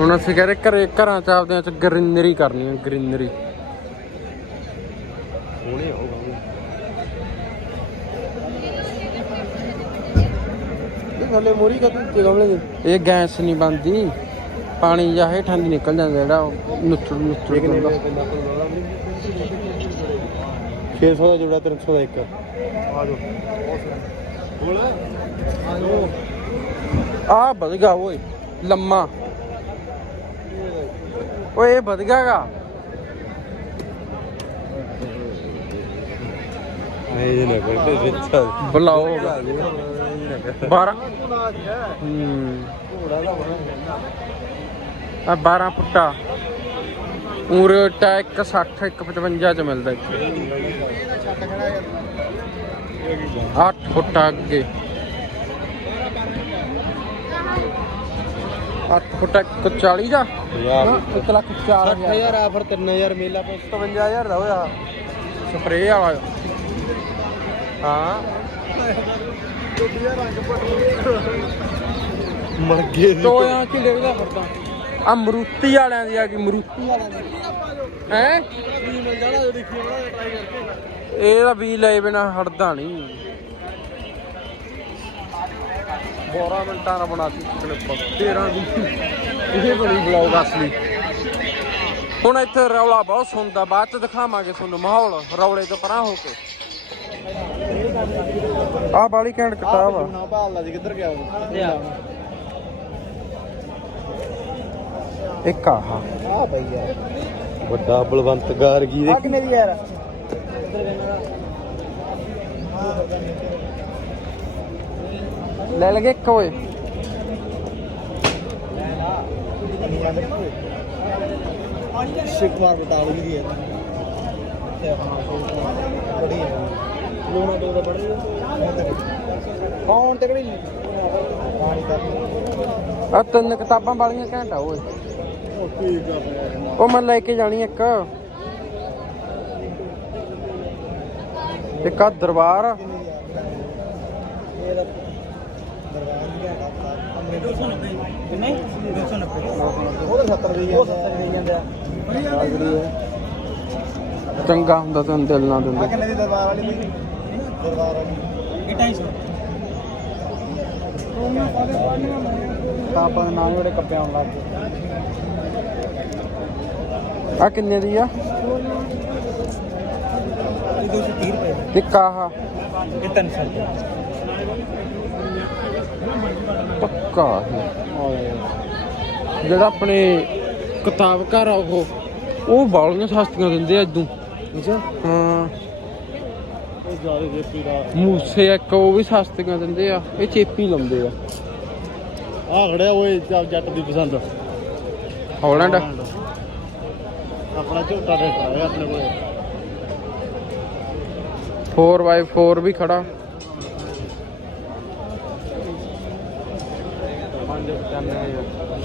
ਹੁਣ ਅਸੀਂ ਕਹਿੰਦੇ ਘਰੇ ਘਰਾਂ ਚ ਆਪਦਿਆਂ ਚ ਗ੍ਰੀਨਰੀ ਕਰਨੀ ਹੈ ਗ੍ਰੀਨਰੀ। ਸੋਹਣੇ ਹੋਊਗਾ ਥੱਲੇ ਮੋਰੀ ਕਾ ਤੂੰ ਗਮਲੇ ਦੇ? ਇਹ ਗੈਸ ਨਹੀਂ ਬੰਦੀ ਪਾਣੀ ਜਾਂ ਹੇਠਾਂ ਦੀ ਨਿਕਲ ਜਾਂਦਾ ਜਿਹੜਾ ਨੁੱਚੜ ਹੁੰਦਾ। 600 ਦਾ ਜੋੜਾ 300 ਦਾ ਇੱਕ। ਆ ਜਾਓ। ਆ ਵਧ ਗਿਆ ਓਏ ਲੰਮਾ। ਓਏ ਇਹ ਵਧ ਗਿਆ ਗਾ ਇਹ ਨਾ ਕਰਦੇ ਵਿੱਚ ਬੁਲਾਓ। 12 ਹੂੰ ਆ 12 ਫੁੱਟਾ ਉਰ ਟਾ 160 155 ਚ ਮਿਲਦਾ ਇੱਥੇ। 8 ਫੁੱਟਾ ਅੱਗੇ। 8 ਫੁੱਟਾ 140 ਦਾ? 1 ਲੱਖ 40 60000 ਆਫਰ 3000 ਮੇਲਾ 55000 ਦਾ ਹੋਇਆ। ਸਪਰੇਅ ਵਾਲਾ ਹਾਂ। ਮਰ ਗਏ ਟੋਇਆਂ ਚ ਡੇਗਦਾ ਫਿਰਦਾ। ਆ ਮਰੂਤੀ ਵਾਲਿਆਂ ਦੀ ਆ ਗਈ ਮਰੂਤੀ ਵਾਲਿਆਂ ਦੀ। ਹੈ? ਮਿਲ ਜਾਣਾ ਜੋ ਦੇਖੀ ਬਣਾ ਟਰਾਈ ਕਰਕੇ। ਇਹਦਾ ਵੀ ਲਏ ਬਿਨਾ ਹਟਦਾ ਨਹੀਂ। 12 ਮਿੰਟਾਂ ਦਾ ਬਣਾਤੀ ਕਲਿੱਪ 13 ਦੀ। ਇਹ ਬੜੀ ਬਲੌਗ ਅਸਲੀ। ਹੁਣ ਇੱਥੇ ਰੌਲਾ ਬਹੁਤ ਸੁਣਦਾ ਬਾਅਦ ਚ ਦਿਖਾਵਾਂਗੇ ਤੁਹਾਨੂੰ ਮਾਹੌਲ ਰੌਲੇ ਤੋਂ ਪਰਾਂ ਹੋ ਕੇ। ਆ ਬਾਲੀ ਘੈਂਟ ਕਿਤਾਬ ਆ। ਨਾ ਭਾਲਦਾ ਕਿੱਧਰ ਗਿਆ ਉਹ? ਇੱਕ ਆਹ ਆ ਬਈ ਯਾਰ। ਵੱਡਾ ਬਲਵੰਤ ਗਾਰਗੀ ਦੇ ਆ ਕਿੰਨੇ ਦੀ ਯਾਰ? ਲੈ ਲਗੇ ਇੱਕ ਓਏ। ਸ਼ਿਕਵਾਰ ਬਟਾਲੀ ਦੀ ਹੈ। ਤੇ ਆਪਣਾ ਬੜੀ ਕੌਣ ਤੇ ਦਾ। ਆ ਤਿੰਨ ਕਿਤਾਬਾਂ ਵਾਲੀਆਂ ਘੈਂਟ ਓਏ। ਉਹ ਮੈਂ ਲੈ ਕੇ ਜਾਣੀ ਇੱਕ। ਇੱਕ ਆ ਦਰਬਾਰ ਕਿੰਨੇ 290 ਉਹ 70 ਦੇ ਉਹ 70 ਦੇ ਜਾਂਦੇ। ਆ ਚੰਗਾ ਹੁੰਦਾ ਤੈਨੂੰ ਦਿਲ ਨਾ ਆ ਦਿੰਦੇ ਕਿੰਨੇ ਦੀ ਦਰਬਾਰ ਵਾਲੀ ਬਈ? ਦਰਬਾਰ ਵਾਲੀ। ਇਹ 250 ਤਾਂ ਆਪਾਂ ਦੇ ਨਾਲ ਹੀ ਬੜੇ ਕੱਪੇ ਆਉਣ ਲੱਗ ਗਏ। ਆ ਕਿੰਨੇ ਦੀ ਆ? ਇਹ 230 ਰੁਪਏ ਇੱਕ ਆਹ। ਇਹ 300 ਰੁਪਏ ਪੱਕਾ ਜਿਹੜਾ ਆਪਣੇ ਕਿਤਾਬ ਘਰ ਆ ਉਹ ਉਹ ਬਾਲੀਆਂ ਸਸਤੀਆਂ ਦਿੰਦੇ ਆ ਇਦੋਂ ਅੱਛਾ। ਹਾਂ। ਇਹ ਜ਼ਿਆਦਾ ਜੇਪੀ ਦਾ। ਮੂਸੇ ਇੱਕ ਉਹ ਵੀ ਸਸਤੀਆਂ ਦਿੰਦੇ ਆ ਇਹ ਚੇਪੀ ਲਾਉਂਦੇ ਆ। ਆ ਖੜਿਆ ਓਏ ਜੱਟ ਦੀ ਪਸੰਦ। ਹਾਲੈਂਡ ਆਪਣਾ ਝੋਟਾ ਹੈ ਆਪਣੇ ਕੋਲੇ। 4x4 ਵੀ ਖੜਾ।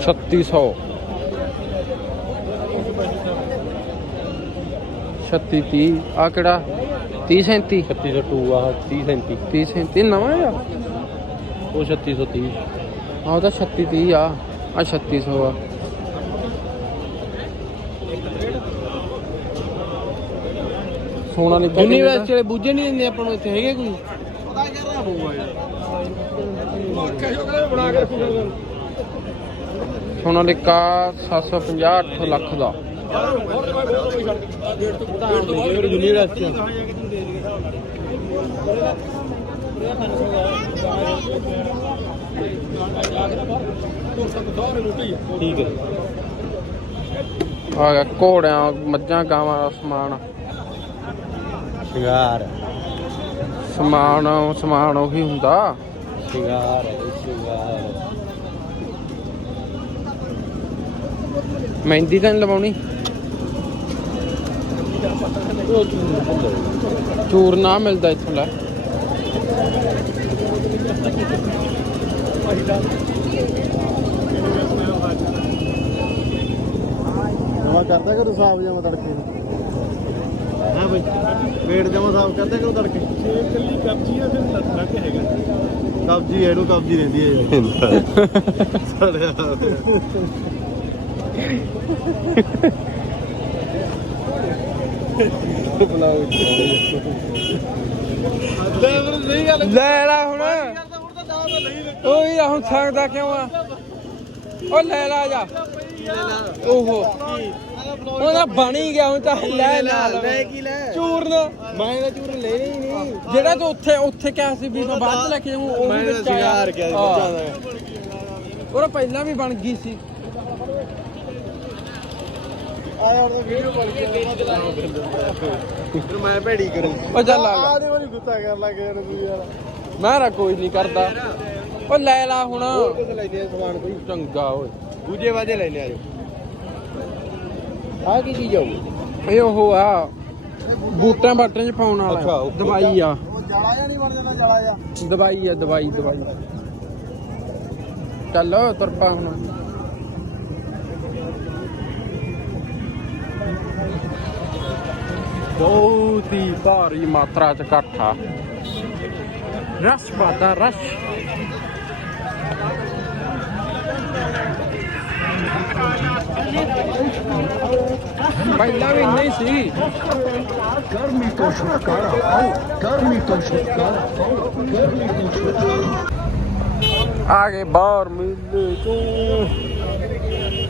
ਛੱਤੀ ਸੌ। ਛੱਤੀ ਤੀਹ ਆ ਕਿਹੜਾ? 30 37 3602 ਆ 30 37 30 37 ਨਵਾਂ ਆ ਉਹ 3630 ਆ ਉਹਦਾ 36 30 ਆ ਆ 3600 ਆ। ਸੋਨਾ ਨਹੀਂ ਯੂਨੀਵਰਸਿਟੀ ਵਾਲੇ ਬੂਝੇ ਨਹੀਂ ਦਿੰਦੇ ਆਪਾਂ ਨੂੰ ਇੱਥੇ ਹੈਗੇ ਕੋਈ? ਸੋਨਾ ਲਿਕਾ 750 8 ਲੱਖ ਦਾ। ਠੀਕ ਹੈ। ਆ ਗਿਆ ਘੋੜਿਆਂ ਮੱਝਾਂ ਗਾਵਾਂ ਦਾ ਸਮਾਨ। ਸ਼ਿੰਗਾਰ। ਸਮਾਨ ਸਮਾਨ ਉਹੀ ਹੁੰਦਾ। ਸ਼ਿੰਗਾਰ ਸ਼ਿੰਗਾਰ। ਮਹਿੰਦੀ ਤਾਂ ਨੀ ਲਵਾਉਣੀ। ਚੂਰ ਨਾ ਮਿਲਦਾ ਇੱਥੋਂ ਲੈ। ਨਵਾਂ ਕਰਦਾ ਕਿ ਸਾਫ਼ ਜਾਵਾਂ ਤੜਕੇ ਹਾਂ ਬਈ। ਵੇਟ ਜਾਵਾਂ ਸਾਫ਼ ਕਰਦਾ ਕਿ ਤੜਕੇ? ਕੱਲੀ ਕਬਜੀ ਆ ਫਿਰ ਲੱਗਾ ਕਿ ਹੈਗਾ। ਕਬਜੀ ਇਹਨੂੰ ਕਬਜੀ ਰਹਿੰਦੀ ਹੈ ਯਾਰ। ਬੁਲਾਓ ਲੈ ਲੈ ਲੈ ਹੁਣ। ਆ ਹੁਣ ਕਿਉਂ ਆ? ਲੈ ਲਾ ਜਾ। ਓਹੋ। ਉਹਦਾ ਬਣ ਹੀ ਗਿਆ ਹੁਣ ਤਾਂ ਲੈ ਨਾਲ ਕੀ ਲੈ? ਚੂਰਨ। ਮੈਂ ਤਾਂ ਚੂਰ ਲੈਣੇ ਹੀ ਨਹੀਂ। ਜਿਹੜਾ ਤੂੰ ਉੱਥੇ ਉੱਥੇ ਕਿਹਾ ਸੀ ਵੀ ਮੈਂ ਬਾਅਦ ਚ ਲੈ ਕੇ ਜਾਊਂ ਉਹ ਮੈਂ ਵੀ ਤਾਂ ਵਿੱਚ ਆਇਆ। ਸ਼ਿੰਗਾਰ ਕਿਹਾ ਸੀ ਹਾਂ। ਬੱਚਾ ਦਾ ਉਹ ਪਹਿਲਾਂ ਵੀ ਬਣ ਗਈ ਸੀ। ਆਇਆ ਉਹ ਵੀਡੀਓ ਕਾਲ ਕੇ ਫਿਰ ਮੈਂ ਭੈੜੀ ਕਰੂੰ। ਉਹ ਚੱਲ ਆ ਆਦੇ ਵਾਲੀ ਗੁੱਸਾ ਕਰ ਲੱਗ ਗਿਆ ਤੂੰ ਯਾਰ। ਮੈਂ ਰਾ ਕੋਈ ਨਹੀਂ ਕਰਦਾ। ਉਹ ਲੈ ਲਾ ਹੁਣ। ਹੋਰ ਕਿਤੇ ਲੈਨੇ ਆ ਸਮਾਨ ਕੋਈ? ਚੰਗਾ ਓਏ। ਦੂਜੇ ਵਾਜੇ ਲੈਨੇ ਆ ਜੋ। ਆ ਕੀ ਚੀਜ਼ ਆਉ ਇਹ ਉਹ ਆ ਬੂਟਾਂ ਬਾਟਾਂ 'ਚ ਪਾਉਣ ਅੱਛਾ, ਵਾਲਾ ਉਹ ਦਵਾਈ ਆ। ਉਹ ਜਾਲਾ ਜਾਂ ਨਹੀਂ ਬਣ ਜਾਂਦਾ ਜਾਲਾ ਜਾਂ ਦਵਾਈ ਆ ਦਵਾਈ ਦਵਾਈ। ਚੱਲ ਤੁਰਪਾ ਹੁਣ। ਬਹੁਤ ਹੀ ਭਾਰੀ ਮਾਤਰਾ ਚ ਇਕੱਠਾ। ਰਸ਼ ਪਾਤਾ ਰਸ਼। ਪਹਿਲਾਂ ਵੀ ਨਹੀਂ ਸੀ। ਗਰਮੀ ਤੋਂ ਛੁਟਕਾਰਾ ਪਾਓ ਗਰਮੀ ਤੋਂ ਛੁਟਕਾਰਾ ਪਾਓ ਗਰਮੀ ਤੋਂ ਛੁਟਕਾਰਾ। ਆ ਗਏ ਬਾਹਰ ਮੇਲੇ ਤੋਂ।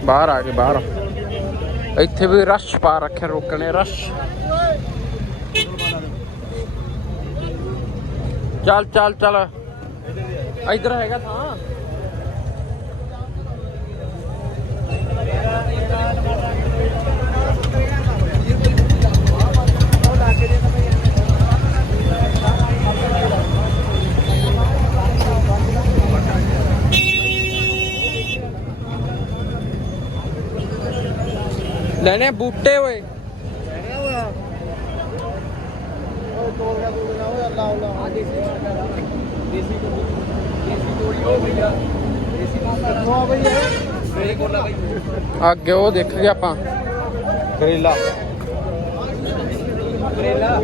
ਬਾਹਰ ਆ ਗਏ ਬਾਹਰ। ਇੱਥੇ ਵੀ ਰਸ਼ ਪਾ ਰੱਖੇ ਰੋਕਣੇ ਰਸ਼। ਚੱਲ ਚੱਲ ਚੱਲ ਇੱਧਰ ਹੈਗਾ ਥਾਂ ਲੈਣੇ ਬੂਟੇ ਓਏ ਓਏ ਤੋੜ ਗਿਆ ਅੱਗੇ ਉਹ ਦੇਖ ਗਏ ਆਪਾਂ। ਕਰੇਲਾ ਕਰੇਲਾ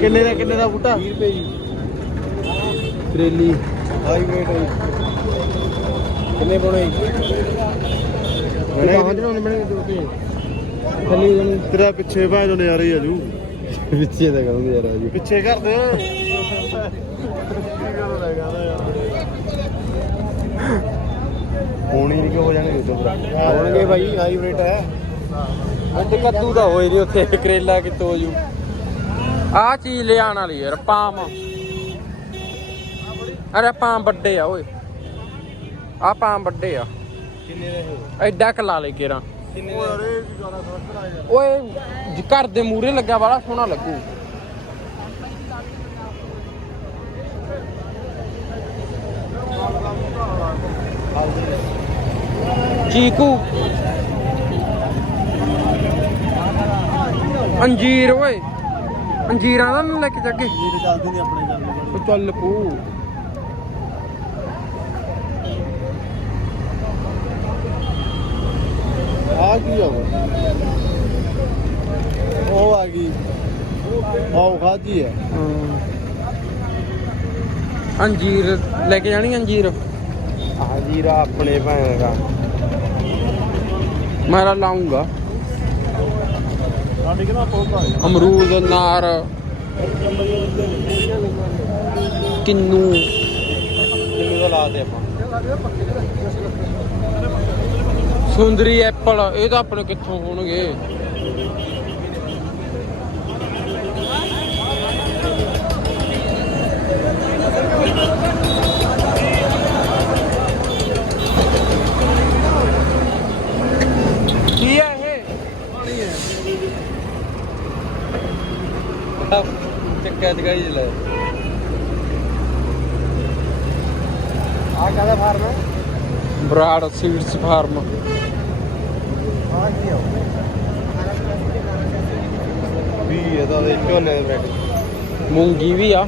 ਕਿੰਨੇ ਦਾ ਕਿੰਨੇ ਦਾ ਬੂਟਾ? 20 ਰੁਪਏ ਜੀ। ਕਰੇਲੀ। ਹਾਈ ਵੇਟ ਹੈ। ਕਿੰਨੇ ਪਾਉਣੇ ਜੀ ਬਣੇ ਪਹੁੰਚ ਨਾ ਬਣੇ ਦੋ ਤੇ ਥੱਲੇ ਜਣੇ। ਤੇਰਾ ਪਿੱਛੇ ਭਾਂ ਜੋ ਨਜ਼ਾਰੇ ਆ ਜੂ। ਪਿੱਛੇ ਤਾਂ ਕਰੂੰਗੇ ਯਾਰ ਜੀ ਪਿੱਛੇ ਕਰ ਦੇ। ਹੋਣੀ ਨਹੀਂ ਕਿ ਹੋ ਜਾਣਗੇ ਦੁਬਾਰਾ ਹੋਣਗੇ ਭਾਈ ਹਾਈ ਵੇਟ ਹੈ। ਅੱਜ ਕੱਦੂ ਦਾ ਹੋਏ ਨਹੀਂ ਉੱਥੇ ਕਰੇਲਾ ਕਿਤੋਂ ਜੂ ਆ ਚੀਜ਼ ਲਿਆਉਣ ਵਾਲੀ ਯਾਰ ਪਾਮ। ਅਰੇ ਪਾਮ ਵੱਡੇ ਆ ਓਏ। ਆ ਪਾਮ ਵੱਡੇ ਆ। ਕਿੰਨੇ ਦੇ ਹੋ? ਐਡਾ ਕ ਲਾ ਲੈ ਕੇਰਾ। ਕੀ ਗਾਣਾ ਯਾਰ ਓਏ ਜੇ ਘਰ ਦੇ ਮੂਰੇ ਲੱਗਿਆ ਵਾਲਾ ਸੋਹਣਾ ਲੱਗੂ। ਚੀਕੂ। ਅੰਜੀਰ ਓਏ। ਅੰਜੀਰਾਂ ਦਾ ਨਾ ਲੈ ਕੇ ਜਾਗੇ ਮੇਰੇ ਚੱਲਦੀ ਨਹੀਂ ਆਪਣੇ ਚੱਲਦੀ ਉਹ ਚੱਲ ਪੂ ਆ ਕੀ ਆ ਉਹ? ਆ ਗਈ। ਆਹ ਖਾਦੀ ਹੈ ਹਾਂ। ਅੰਜੀਰ ਲੈ ਕੇ ਜਾਣੀ ਅੰਜੀਰ? ਆ ਜੀਰਾ ਆਪਣੇ ਭੈਣ ਦਾ। ਮੈਂ ਤਾਂ ਲਾਉਂਗਾ। ਸਾਡੀ ਕਿਹਦਾ ਪੌਦਾ ਹੈ ਅਮਰੂਦ ਨਾਰ ਕਿੰਨੂ। ਕਿੰਨੇ ਦਾ ਲਾਤੇ ਆਪਾਂ। ਸੁੰਦਰੀ ਐਪਲ, ਇਹ ਤਾਂ ਆਪਣੇ ਕਿੱਥੋਂ ਹੋਣਗੇ? ਕੀ ਹੈ। ਇਹ ਚੱਕਾ ਚਕਾਈ ਜਲਾ ਆ ਕਾਹਦਾ ਫਾਰਮ ਹੈ? ਬਰਾੜ ਸੀਡਸ ਫਾਰਮ ਕੀ ਆ ਵੀ ਇਹਦਾ ਦੇ ਝੋਨੇ ਦੇ ਬ੍ਰੈਡ ਮੂੰਗੀ ਵੀ ਆ।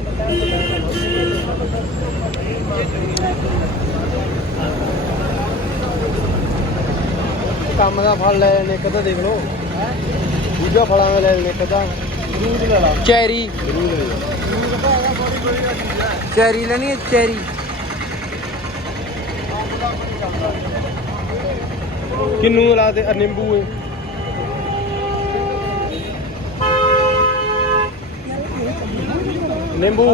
ਕੰਮ ਦਾ ਫਲ ਲੈ ਲੈਣੇ ਕਦਾ ਦੇਖ ਲਓ। ਦੂਜਾ ਫਲਾਂ ਦਾ ਲੈ ਲੈਣੇ ਕਦਾ ਦੂਧ ਲੈ ਲਾ। ਚੈਰੀ। ਲੈ ਹੈ ਚੈਰੀ ਲੈਣੀ ਹੈ ਚੈਰੀ। ਕਿੰਨੂ ਦੇ ਨਿੰਬੂ ਏ? ਨਿੰਬੂ।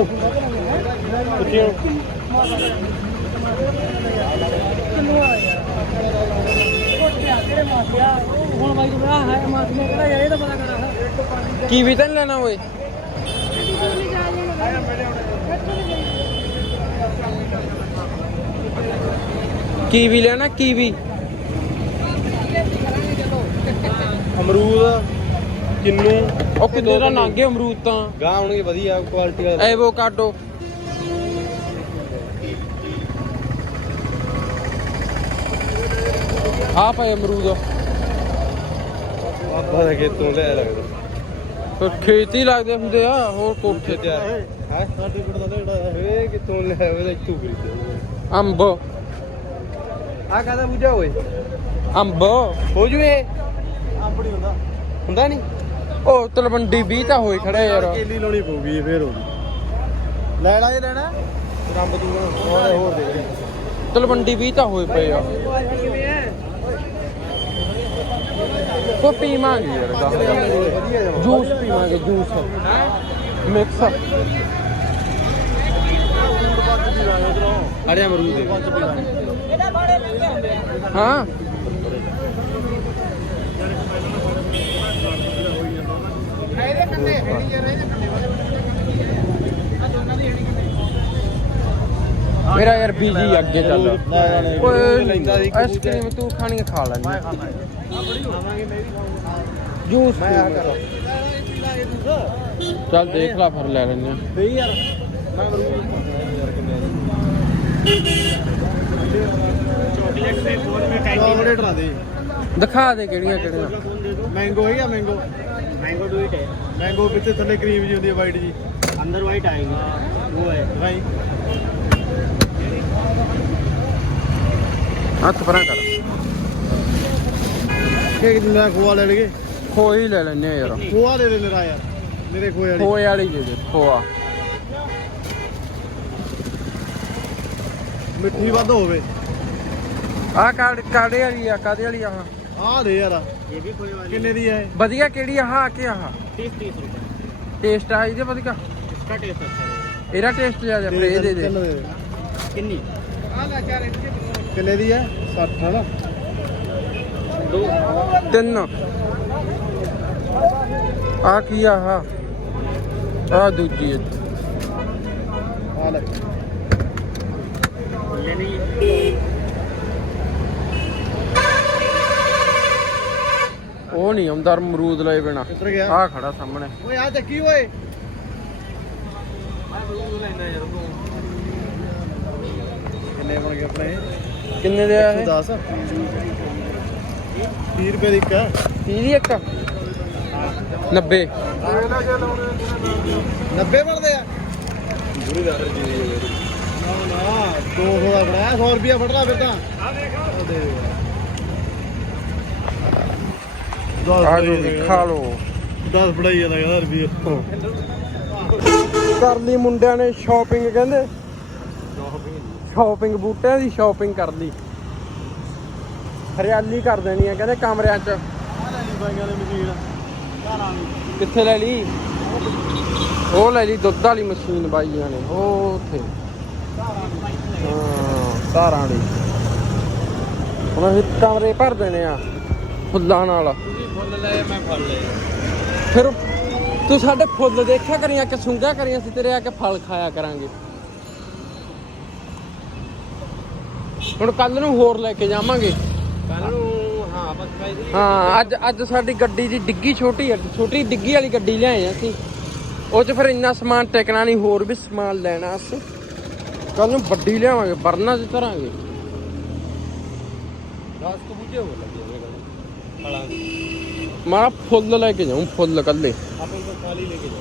ਪੁੱਛਿਓ। ਹੁਣ ਬਾਈ ਨੂੰ ਆ ਹੈ ਮਾਸੀਆਂ ਤਾਂ ਪਤਾ ਕਰਾ ਕੀਵੀ ਤਾਂ ਲੈਣਾ ਓਏ ਕੀਵੀ ਲੈਣਾ ਕੀਵੀ ਅਮਰੂਦ ਕਿੰਨੂ। ਉਹ ਕਿੰਨੇ ਦਾ ਨਾਂਗੇ ਅਮਰੂਦ ਤਾਂ। ਗਾਂ ਆਉਣਗੇ ਵਧੀਆ ਕੁਆਲਿਟੀ ਵਾਲੇ। ਐਵੋਕਾਡੋ ਆ ਪਏ ਅਮਰੂਦ। ਆਪਾਂ ਦਾ ਖੇਤੋਂ ਲੈ ਲੱਗਦਾ। ਪਰ ਖੇਤੀ ਲੱਗਦੇ ਹੁੰਦੇ ਆ ਹੋਰ ਕੋਠੇ ਤੇ ਹੈ? ਸਾਡੇ ਪਿੰਡ ਦਾ ਜਿਹੜਾ ਇਹ ਕਿਤੋਂ ਲੈ ਉਹਦਾ ਇੱਥੋਂ ਖਰੀਦਿਆ ਅੰਬ। ਆ ਕਾਹਦਾ ਬੂਝਾ ਓਏ? ਅੰਬ। ਹੋ ਜੂ ਇਹ ਹੁੰਦਾ। ਹੁੰਦਾ ਨਹੀਂ ਉਹ ਤਲਵੰਡੀ 20 ਤਾਂ ਹੋਏ ਖੜੇ ਯਾਰ। ਕੇਲੀ ਲਾਉਣੀ ਪਊਗੀ ਫੇਰ ਹੋ ਲੈਣਾ ਇਹ ਲੈਣਾ? ਰੰਬ ਤੂੰ ਹੋਰ ਹੋਰ ਦੇ ਤਲਵੰਡੀ 20 ਤਾਂ ਹੋਏ ਪਏ ਆ। ਕੋ ਪੀਵਾਂਗੇ ਯਾਰ ਜੂਸ ਪੀਵਾਂਗੇ ਜੂਸ। ਮਿਕਸ। ਅੜਿਆ ਅਮਰੂਦ ਦੇ। ਹਾਂ? ਮੇਰਾ ਯਾਰ ਬੀਜੀ ਅੱਗੇ ਚੱਲ। ਆਈਸਕ੍ਰੀਮ ਤੂੰ ਖਾਣੀ ਖਾ ਲੈ ਮੈਂ ਜੂਸ ਚੱਲ ਦੇਖ ਲੈ ਫਿਰ ਲੈ ਲੈਣੇ ਦੇ ਦਿਖਾ ਦੇ ਕਿਹੜੀਆਂ ਕਿਹੜੀਆਂ। ਮੈਂਗੋ ਹੈ ਜਾਂ ਮੈਂਗੋ ਮੈਂਗੋ ਟੂ ਹੀ ਹੈ मैंगो पीछे थल्ले क्रीम जी होती है वाइट जी अंदर वाइट आएगी वो है भाई ਹੱਥ ਪਰਾਂ ਕਰ केक दिन खोआ ले लेंगे ਖੋਈ ਲੈ ਲੈਣੇ ਯਾਰ खोआ दे दे मेरा यार मेरे खोए वाली ਖੋਏ ਵਾਲੀ ਦੇ ਦੇ ਖੋਆ मिट्टी ਵੱਧ ਹੋਵੇ ਆ ਕਾੜ ਕਾੜੇ ਵਾਲੀ ਆ ਕਾਦੇ ਵਾਲੀ ਆ ਆਹ? ਆ ਦੇ ਯਾਰ ਇਹ ਵੀ खोए वाली ਕਿੰਨੇ ਦੀ ਹੈ ਵਧੀਆ ਕਿਹੜੀ ਆ ਆਹ ਕਿ ਆਹ 30 30 रुपए ਟੇਸਟ ਆ ਇਹਦੇ ਵਧੀਆ इसका टेस्ट अच्छा है ਇਹਦਾ ਟੇਸਟ ਜਿਆਦਾ ਪਰ ਇਹ ਦੇ ਦੇ ਕਿੰਨੀ ਕਿੰਨੇ ਦੀ ਹੈ 60 ਹੈ ਨਾ ਤਿੰਨ ਆ ਕੀ ਆ ਆਹ ਆ ਦੂਜੀ ਆ। ਆ ਲੈ ਉਹ ਨਹੀਂ ਆਉਂਦਾ ਅਮਰੂਦ ਲਏ ਬਿਨਾ। ਕਿੱਧਰ ਗਿਆ। ਆ ਖੜਾ ਸਾਹਮਣੇ। ਓਏ ਆ ਚੱਕੀ ਓਏ। ਕਿੰਨੇ ਬਣ ਗਏ ਆਪਣੇ? ਕਿੰਨੇ ਦੇ ਆ ਇਹ? 110 30 ਰੁਪਏ ਦੀ ਇੱਕ ਆ। 30 ਦੀ ਇੱਕ? 90 90 ਬਣਦੇ ਆ। ਦਾ ਨਾ ਨਾ 200 ਦਾ ਬਣਾਇਆ 100 ਰੁਪਿਆ ਫੜਨਾ ਫਿਰ ਤਾਂ। ਆ ਦੇਖ ਆ ਜੋ ਵੀ ਖਾ ਲੋ 10 ਫੜਾਈ ਜਾਂਦਾ ਕਹਿੰਦਾ ਰੁਪਿਆ ਕਰ ਲਈ ਮੁੰਡਿਆਂ ਨੇ ਸ਼ਾਪਿੰਗ ਕਹਿੰਦੇ। ਸ਼ਾਪਿੰਗ ਬੂਟਿਆਂ ਦੀ ਸ਼ਾਪਿੰਗ ਕਰ ਲਈ। ਹਰਿਆਲੀ ਕਰ ਦੇਣੀ ਆ ਕਹਿੰਦੇ ਕਮਰਿਆਂ 'ਚ। ਦੇ ਕਿੱਥੇ ਲੈ ਲਈ? ਉਹ ਲੈ ਲਈ ਦੁੱਧ ਵਾਲੀ ਮਸ਼ੀਨ ਬਾਈਆਂ ਨੇ ਉਹ ਉੱਥੇ। ਹਾਂ ਧਾਰਾਂ ਵਾਲੀ। ਹੁਣ ਅਸੀਂ ਕਮਰੇ ਭਰ ਦੇਣੇ ਆ ਫੁੱਲਾਂ ਨਾਲ। ਫੁੱਲ ਲਏ ਮੈਂ ਫਲ ਲਏ। ਫਿਰ ਤੂੰ ਸਾਡੇ ਫੁੱਲ ਦੇਖਿਆ ਕਰੀਆਂ ਕਿ ਸੁੰਘਿਆ ਕਰੀਆਂ ਸੀ ਤੇਰੇ ਆ ਕੇ ਫਲ ਖਾਇਆ ਕਰਾਂਗੇ? ਹੁਣ ਕੱਲ ਨੂੰ ਹੋਰ ਲੈ ਕੇ ਜਾਵਾਂਗੇ। ਕੱਲ ਨੂੰ ਹਾਂ ਬਸ ਭਾਈ ਹਾਂ ਅੱਜ ਅੱਜ ਸਾਡੀ ਗੱਡੀ ਦੀ ਡਿੱਗੀ ਛੋਟੀ ਹੈ ਛੋਟੀ ਡਿੱਗੀ ਵਾਲੀ ਗੱਡੀ ਲਿਆਏ ਆ ਅਸੀਂ। ਉਹ ਚ ਫਿਰ ਇੰਨਾ ਸਮਾਨ ਟਿਕਣਾ ਨਹੀਂ ਹੋਰ ਵੀ ਸਮਾਨ ਲੈਣਾ ਅਸੀਂ। ਕੱਲ ਨੂੰ ਵੱਡੀ ਲਿਆਵਾਂਗੇ ਬਰਨਾ ਚ ਧਰਾਂਗੇ। 10 ਕੁ ਬੁੱਝੇ ਹੋ ਲੱਗੇ ਕੋਲ ਫਲਾਂ ਦੇ ਮੈਂ ਫੁੱਲ ਲੈ ਕੇ ਜਾਉਂ ਫੁੱਲ ਕੱਲੇ ਆਪਾਂ ਤਾਂ ਖਾਲੀ ਲੈ ਕੇ ਜਾਓ